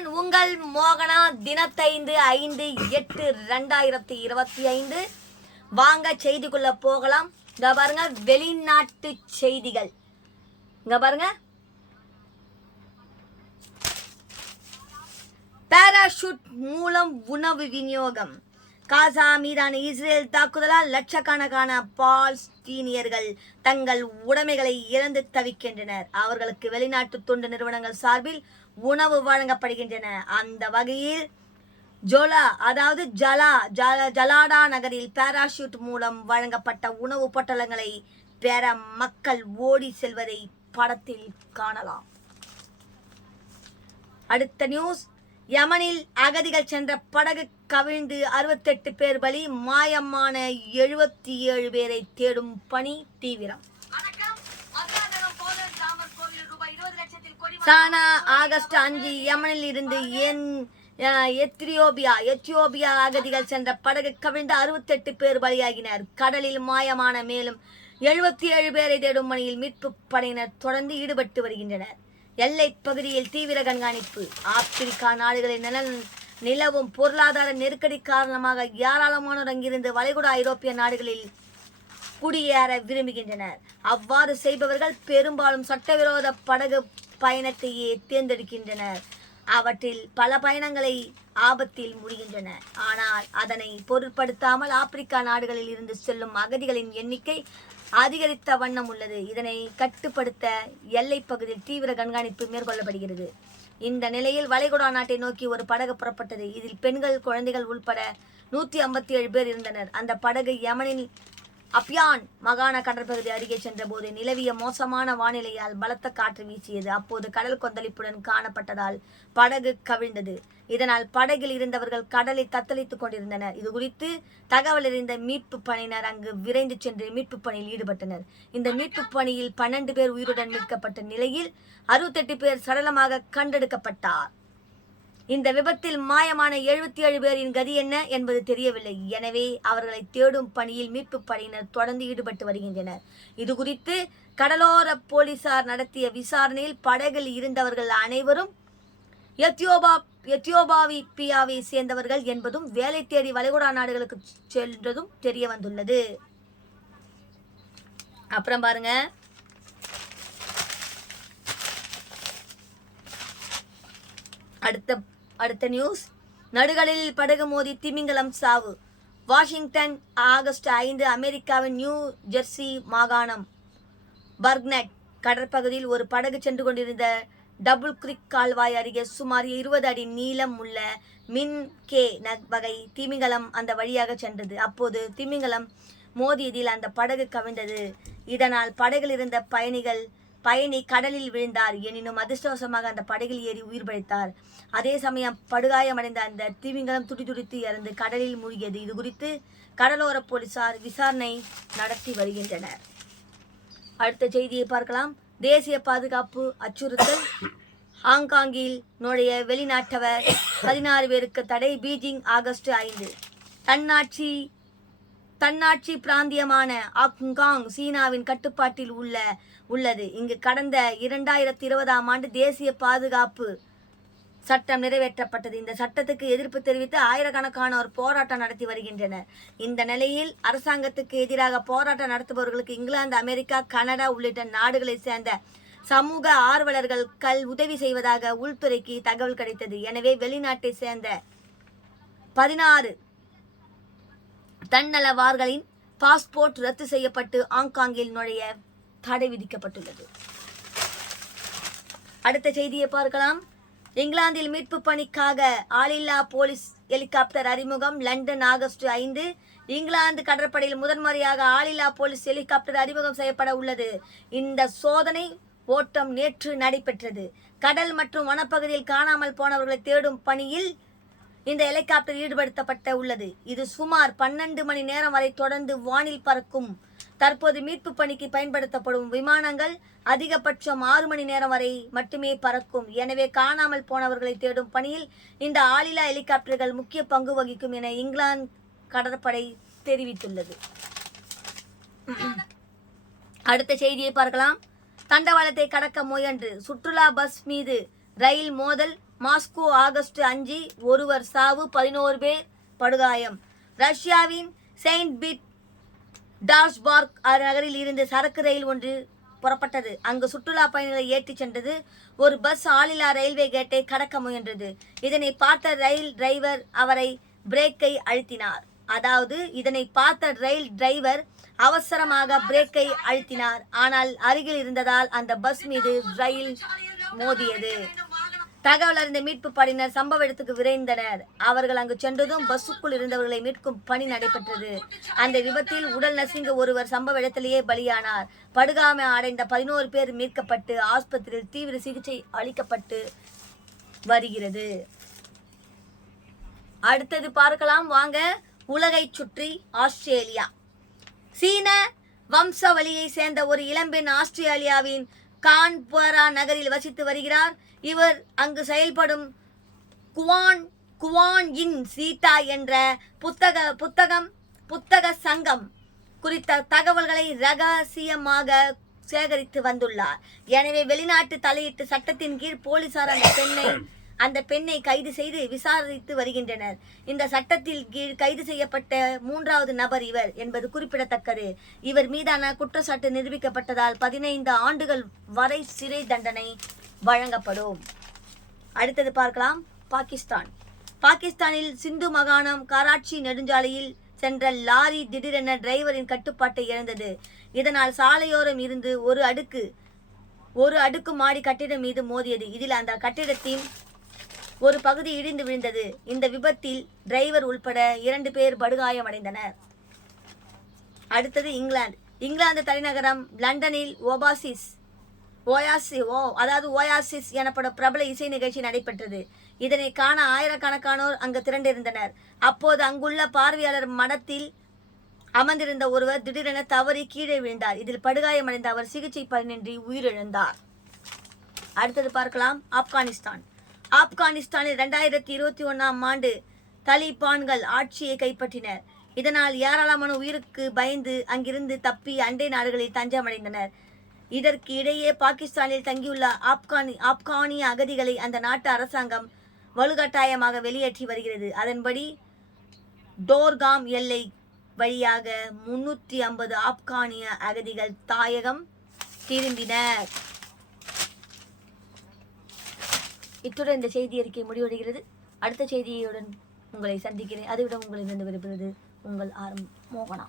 நான் உங்கள் மோகனா. தினத்தைந்து 5/8/2025. வாங்க செய்திக்குள்ள போகலாம். இங்க பாருங்க, வெளிநாட்டு செய்திகள். இங்க பாருங்க, பாராசூட் மூலம் உணவு விநியோகம். காசா மீதான இஸ்ரேல் தாக்குதலால் லட்சக்கணக்கான பாலஸ்தீனியர்கள் தங்கள் உடைமைகளை இழந்து தவிக்கின்றனர். அவர்களுக்கு வெளிநாட்டு தொண்டு நிறுவனங்கள் சார்பில் உணவு வழங்கப்படுகின்றன. அந்த வகையில் ஜலாடா நகரில் பாராசூட் மூலம் வழங்கப்பட்ட உணவு பொட்டலங்களை பெற மக்கள் ஓடி செல்வதை படத்தில் காணலாம். அடுத்த நியூஸ், யமனில் அகதிகள் சென்ற படகு கவிழ்ந்து 68 பேர் பலி, மாயமான 77 பேரை தேடும் பணி தீவிரம். சானா ஆகஸ்ட் 5 யமனில் இருந்து எத்தியோப்பியா அகதிகள் சென்ற படகு கவிழ்ந்து 68 பேர் பலியாகினர். கடலில் மாயமான மேலும் 77 பேரை தேடும் பணியில் மீட்பு படையினர் தொடர்ந்து ஈடுபட்டு வருகின்றனர். எல்லை பகுதியில் தீவிர கண்காணிப்பு. ஆப்பிரிக்கா நாடுகளில் நிலவும் பொருளாதார நெருக்கடி காரணமாக ஏராளமானோர் அங்கிருந்து வளைகுடா ஐரோப்பிய நாடுகளில் குடியேற விரும்புகின்றனர். அவ்வாறு செய்பவர்கள் பெரும்பாலும் சட்டவிரோத படகு பயணத்தையே தேர்ந்தெடுக்கின்றனர். அவற்றில் பல பயணங்களை ஆபத்தில் முடிகின்றன. ஆனால் அதனை பொருட்படுத்தாமல் ஆப்பிரிக்கா நாடுகளில் இருந்து செல்லும் அகதிகளின் எண்ணிக்கை அதிகரித்த வண்ணம் உள்ளது. இதனை கட்டுப்படுத்த எல்லை பகுதியில் தீவிர கண்காணிப்பு மேற்கொள்ளப்படுகிறது. இந்த நிலையில் வளைகுடா நாட்டை நோக்கி ஒரு படகு புறப்பட்டது. இதில் பெண்கள், குழந்தைகள் உள்பட 157 பேர் இருந்தனர். அந்த படகு யமனின் அப்யான் மாகாண கடற்பகுதி அருகே சென்ற போது நிலவிய மோசமான வானிலையால் பலத்த காற்று வீசியது. அப்போது கடல் கொந்தளிப்புடன் காணப்பட்டதால் படகு கவிழ்ந்தது. இதனால் படகில் இருந்தவர்கள் கடலில் தத்தளித்துக் கொண்டிருந்தனர். இது குறித்து தகவல் அறிந்த மீட்பு பணியினர் அங்கு விரைந்து சென்று மீட்பு பணியில் ஈடுபட்டனர். இந்த மீட்பு பணியில் 12 பேர் உயிருடன் மீட்கப்பட்ட நிலையில் 68 பேர் சடலமாக கண்டெடுக்கப்பட்டார். இந்த விபத்தில் மாயமான 77 பேரின் கதி என்ன என்பது தெரியவில்லை. எனவே அவர்களை தேடும் பணியில் மீட்பு படையினர் தொடர்ந்து ஈடுபட்டு வருகின்றனர். இது குறித்து கடலோர போலீசார் நடத்திய விசாரணையில் படகில் இருந்தவர்கள் அனைவரும் எத்தியோப்பியாவை சேர்ந்தவர்கள் என்பதும் வேலை தேடி வளைகுடா நாடுகளுக்கு சென்றதும் தெரிய வந்துள்ளது. அப்புறம் பாருங்க, அடுத்த நியூஸ், நடுகடலில் படகு மோதி திமிங்கலம் சாவு. வாஷிங்டன் ஆகஸ்ட் 5 அமெரிக்காவின் நியூ ஜெர்சி மாகாணம் பர்க்னட் கடற்பகுதியில் ஒரு படகு சென்று கொண்டிருந்த டபுள் கிரிக் கால்வாய் அருகே சுமார் 20 அடி நீளம் உள்ள மின்-கே வகை திமிங்கலம் அந்த வழியாக சென்றது. அப்போது திமிங்கலம் மோதியதில் அந்த படகு கவிழ்ந்தது. இதனால் படகில் இருந்த பயணி கடலில் விழுந்தார். எனினும் அதிர்ஷ்டவசமாக அந்த படகில் ஏறி உயிர் பிழைத்தார். அதே சமயம் படுகாயமடைந்த அந்த திமிங்கலம் துடிதுடித்து இறந்து கடலில் மூழ்கியது. இது குறித்து கடலோர போலீசார் விசாரணை நடத்தி வருகின்றனர். அடுத்த செய்தியை பார்க்கலாம். தேசிய பாதுகாப்பு அச்சுறுத்தல். ஹாங்காங்கில் நுழைய வெளிநாட்டவர் 16 பேருக்கு தடை. Beijing August 5. தன்னாட்சி பிராந்தியமான ஹாங்காங் சீனாவின் கட்டுப்பாட்டில் உள்ளது. இங்கு கடந்த 2020ஆம் ஆண்டு தேசிய பாதுகாப்பு சட்டம் நிறைவேற்றப்பட்டது. இந்த சட்டத்துக்கு எதிர்ப்பு தெரிவித்து ஆயிரக்கணக்கானோர் போராட்டம் நடத்தி வருகின்றனர். இந்த நிலையில் அரசாங்கத்துக்கு எதிராக போராட்டம் நடத்துபவர்களுக்கு இங்கிலாந்து, அமெரிக்கா, கனடா உள்ளிட்ட நாடுகளை சேர்ந்த சமூக ஆர்வலர்கள் உதவி செய்வதாக உள்துறைக்கு தகவல் கிடைத்தது. எனவே வெளிநாட்டை சேர்ந்த 16 தன்னலவார்களின் பாஸ்போர்ட் ரத்து செய்யப்பட்டு ஹாங்காங்கில் நுழைய தடை விதிக்கப்பட்டுள்ளது. அடுத்த செய்தியை பார்க்கலாம். இங்கிலாந்தில் மீட்பு பணிக்காக ஆளில்லா போலீஸ் ஹெலிகாப்டர் அறிமுகம். London August 5. இங்கிலாந்து கடற்படையில் முதன்முறையாக ஆளில்லா போலீஸ் ஹெலிகாப்டர் அறிமுகம் செய்யப்பட உள்ளது. இந்த சோதனை ஓட்டம் நேற்று நடைபெற்றது. கடல் மற்றும் வனப்பகுதியில் காணாமல் போனவர்களை தேடும் பணியில் இந்த ஹெலிகாப்டர் ஈடுபடுத்தப்பட்ட உள்ளது. இது சுமார் 12 மணி நேரம் வரை தொடர்ந்து வானில் பறக்கும். தற்போது மீட்பு பணிக்கு பயன்படுத்தப்படும் விமானங்கள் அதிகபட்சம் 6 மணி நேரம் வரை மட்டுமே பறக்கும். எனவே காணாமல் போனவர்களை தேடும் பணியில் இந்த ஆளில்லா ஹெலிகாப்டர்கள் முக்கிய பங்கு வகிக்கும் என இங்கிலாந்து கடற்படை தெரிவித்துள்ளது. அடுத்த செய்தியை பார்க்கலாம். தண்டவாளத்தை கடக்க முயன்று சுற்றுலா பஸ் மீது ரயில் மோதல், மாஸ்கோ ஆகஸ்ட் 5 ஒருவர் சாவு 11 பேர் படுகாயம். ரஷ்யாவின் செயின்ட் பீட் டார்ஸ்பார்க் நகரில் இருந்து சரக்கு ரயில் ஒன்று புறப்பட்டது. அங்கு சுற்றுலா பயணிகளை ஏற்றிச் சென்றது. ஒரு பஸ் ஆளில்லா ரயில்வே கேட்டை கடக்க முயன்றது. இதனை பார்த்த ரயில் டிரைவர் அவரை பிரேக்கை அழுத்தினார். இதனை பார்த்த ரயில் டிரைவர் அவசரமாக பிரேக்கை அழுத்தினார். ஆனால் அருகில் இருந்ததால் அந்த பஸ் மீது ரயில் மோதியது. தகவல் அறிந்த மீட்பு படையினர் சம்பவ இடத்துக்கு விரைந்தனர். அவர்கள் அங்கு சென்றதும் பஸ்ஸுக்குள் இருந்தவர்களை மீட்கும் பணி நடைபெற்றது. அந்த விபத்தில் உடல் நசுங்க ஒருவர் சம்பவ இடத்திலேயே பலியானார். படுகாமை அடைந்த 11 பேர் மீட்கப்பட்டு ஆஸ்பத்திரியில் தீவிர சிகிச்சை அளிக்கப்பட்டு வருகிறது. அடுத்தது பார்க்கலாம் வாங்க. உலகை சுற்றி ஆஸ்திரேலியா. சீன வம்சாவளியை சேர்ந்த ஒரு இளம்பெண் ஆஸ்திரேலியாவின் கான்பரா நகரில் வசித்து வருகிறார். இவர் அங்கு செயல்படும் குவான் இன் சீட்டா என்ற புத்தக சங்கம் குறித்த தகவல்களை ரகசியமாக சேகரித்து வந்துள்ளார். எனவே வெளிநாட்டு தலையீட்டு சட்டத்தின் கீழ் போலீசார் அந்த பெண்ணை கைது செய்து விசாரித்து வருகின்றனர். இந்த சட்டத்தில் கீழ் கைது செய்யப்பட்ட 3வது நபர் இவர் என்பது குறிப்பிடத்தக்கது. இவர் மீதான குற்றச்சாட்டு நிரூபிக்கப்பட்டதால் 15 ஆண்டுகள் வரை சிறை தண்டனை வழங்கப்படும். அடுத்தது பார்க்கலாம். பாகிஸ்தானில் சிந்து மாகாணம் கராச்சி நெடுஞ்சாலையில் சென்ற லாரி திடீரென டிரைவரின் கட்டுப்பாட்டை இழந்தது. இதனால் சாலையோரம் இருந்து ஒரு அடுக்கு மாடி கட்டிடம் மீது மோதியது. இதில் அந்த கட்டிடத்தின் ஒரு பகுதி இடிந்து விழுந்தது. இந்த விபத்தில் டிரைவர் உள்பட 2 பேர் படுகாயமடைந்தனர். அடுத்தது இங்கிலாந்து தலைநகரம் லண்டனில் ஓயாசிஸ் எனப்படும் பிரபல இசை நிகழ்ச்சி நடைபெற்றது. இதனை காண ஆயிரக்கணக்கானோர் அங்கு திரண்டிருந்தனர். அப்போது அங்குள்ள பார்வையாளர் மடத்தில் அமர்ந்திருந்த ஒருவர் திடீரென தவறி கீழே விழுந்தார். இதில் படுகாயமடைந்த அவர் சிகிச்சை பலனின்றி உயிரிழந்தார். அடுத்தது பார்க்கலாம். ஆப்கானிஸ்தானில் 2021ஆம் ஆண்டு தலிபான்கள் ஆட்சியை கைப்பற்றினர். இதனால் ஏராளமான உயிருக்கு பயந்து அங்கிருந்து தப்பி அண்டை நாடுகளில் தஞ்சமடைந்தனர். இதற்கு இடையே பாகிஸ்தானில் தங்கியுள்ள ஆப்கானிய அகதிகளை அந்த நாட்டு அரசாங்கம் வலுக்கட்டாயமாக வெளியேற்றி வருகிறது. அதன்படி டோர்காம் எல்லை வழியாக 350 ஆப்கானிய அகதிகள் தாயகம் திரும்பினர். இத்துடன் இந்த செய்தி அறிக்கை முடிவடைகிறது. அடுத்த செய்தியுடன் உங்களை சந்திக்கிறேன். அதுவிட உங்களிடம் விரும்புகிறது உங்கள் மோகனா.